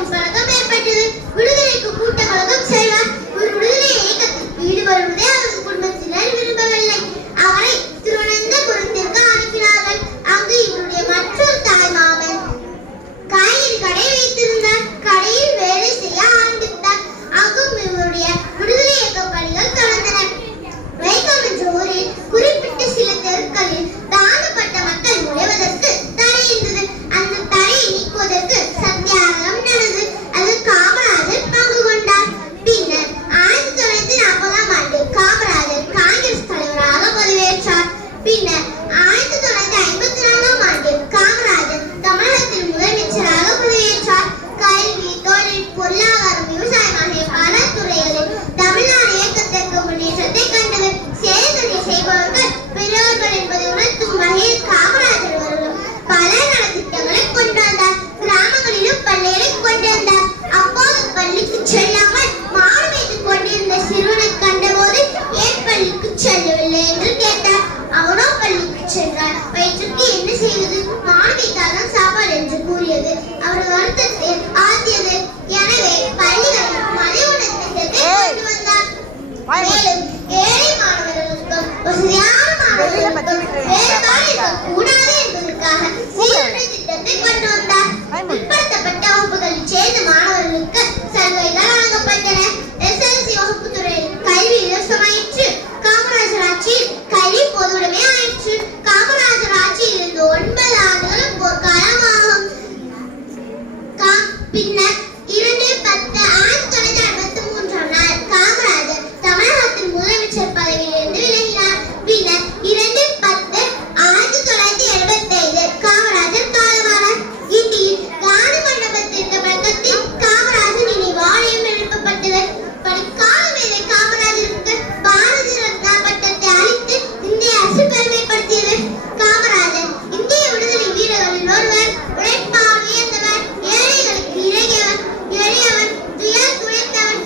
கேட்கும் பழக்கம் ஏற்பட்டது. விடுதலைக்கு கூட்ட கழகம் செல்வார். ஒரு விடுதலை இயக்கத்தில் ஈடுபடுவதை அவரது குடும்பத்தினர் விரும்பவில்லை. அவரை திருவனந்தபுரத்திற்கு அனுப்பினார்கள். அங்கு இவருடைய மற்றொரு தாய்மாமன் காய்கறி கடை வைத்திருந்தார். கடையில் வேலை செய்ய ஆரம்பித்தார். அங்கும் இவருடைய விடுதலை இயக்க பணிகள் தொடர்ந்தன. வைக்கம் என்ற ஊரில் குறிப்பிட்ட சில தெருக்களில் தாழ்த்தப்பட்ட மக்கள் நுழைவதற்கு தடை இருந்தது. அந்த தடையை நீக்குவதற்கு சத்தியாகிரகம் நடந்தது. அதில் காமராஜர் பங்கு கொண்டார். பின்னர் 1940ஆம் ஆண்டு காமராஜர் காங்கிரஸ் தலைவராக பதவியேற்றார். பின்னர் 1954ஆம் ஆண்டு காமராஜர் தமிழகத்தில் முதலமைச்சராக பதவியேற்றார். கல்வி, தொழில், பொருளாதாரம், விவசாயம் ஆகிய பல துறைகளில் தமிழ்நாடு இயக்கத்திற்கு முன்னேற்றத்தை கண்டது. சேவைகளை செய்பவர்கள் பெரியவர்கள் என்பதை உணர்த்தும் வகையில் காமராஜர் அவர்கள் பல நலத்திட்டங்களை கொண்டு வந்தார். கிராமங்களிலும் பள்ளிகளை கொண்டு வந்தார். அப்போது பள்ளிக்கு செல்லாமல் மாடு வைத்துக் கொண்டிருந்த சிறுவனை கண்டபோது ஏன் பள்ளிக்கு செல்லவில்லை என்று கேட்டார். அவனோ பள்ளிக்கு சென்றார். வயிற்றுக்கு என்ன செய்வது, மாடு வைத்தால்தான் சாப்பாடு என்று கூறியது அவரது வருத்தத்தை ஆழ்த்தியது. எனவே பள்ளிகளில் மதிய உணவு திட்டத்தை கொண்டு வந்தார். மேலும் ஏழை மாணவர்களுக்கும் வசதியான மாணவர்களுக்கும் வேறுபாடு இருக்கக்கூடாது என்பதற்காக சீருடை திட்டத்தை கொண்டு வந்தார். பிற்படுத்தப்பட்ட வகுப்புகளில் சேர்ந்த மாணவர்களுக்கு சலுகைகள் வழங்கப்பட்டன. எஸ்எல்சி வகுப்பு துறையில் கல்வி இலவசமாயிற்று. காமராஜர் ஆட்சியில் கல்வி பொதுவுடைமை ஆயிற்று. காமராஜர் ஆட்சியில் இருந்து 9 ஆண்டுகளும் போர்க்காலம் ஆகும். பின்னர் 2/10/1963ஆம் நாள் காமராஜர் தமிழகத்தின் முதலமைச்சர் பதவியிலிருந்து விலகினார். பின்னர் 2/10/1975 காமராஜர் காலமானார். இந்தியில் காந்தி மண்டபம் திட்ட பழக்கத்தில் காமராஜர் நினைவு ஆலயம் எழுப்பப்பட்டது. பணிக்கால மேலே காமராஜருக்கு பாரத ரத்னா பட்டத்தை அளித்து இந்திய அரசு பெருமைப்படுத்தியது. காமராஜர் இந்திய விடுதலை வீரர்களில் ஒருவர். உழைப்பால் உயர்ந்தவர், ஏழைகளுக்கு இறங்கியவர், எளியவர், துயர் துடைத்தவர்,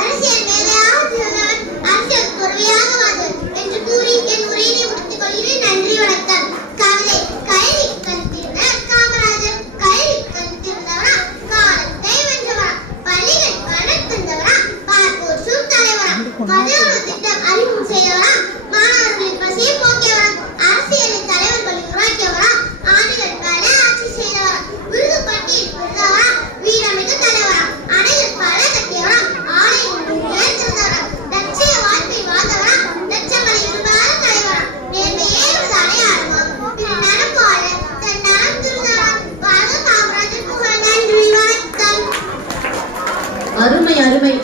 அரசியல் மேதையாக திகழ்ந்தவர், அரசியல் துறவியாக வாழ்ந்தவர் என்று கூறி என் உரையை முடித்துக் கொள்கிறேன். நன்றி, வணக்கம். கவிதை. கல்வி கற்பித்தவர் காமராஜர். கல்வி கற்பித்தவரா, காலத்தை வென்றவரா, பள்ளிகள் வளர்த்தவரா, பார்ப்போர் சூழ் தலைவரா, 11 திட்டம் அறிமுகம் செய்தவரா, மாணவர்களின் பசியை போக்கியவரா, அரசியலில் தலைவர்களை உருவாக்கியவரா, ஆண்டுகள் பல ஆட்சி செய்தவரா, விருது பட்டியல் பெறுதவரா, வீரமிகு தலைவரா, அணைகள் பல கட்டியவரா, ஆலை ஒன்று உயர்த்திருந்தவரா, லட்சிய வாழ்க்கை வாழ்ந்தவரா, லட்சங்களை விரும்பாத தலைவரா, நேர்மையே ஒரு அடையாளமா, பின் நடப்பாள தன் நலம் திருந்தவரா, வாழ்க காமராஜர் புகழ். நன்றி, வணக்கம். அருமை அருமை.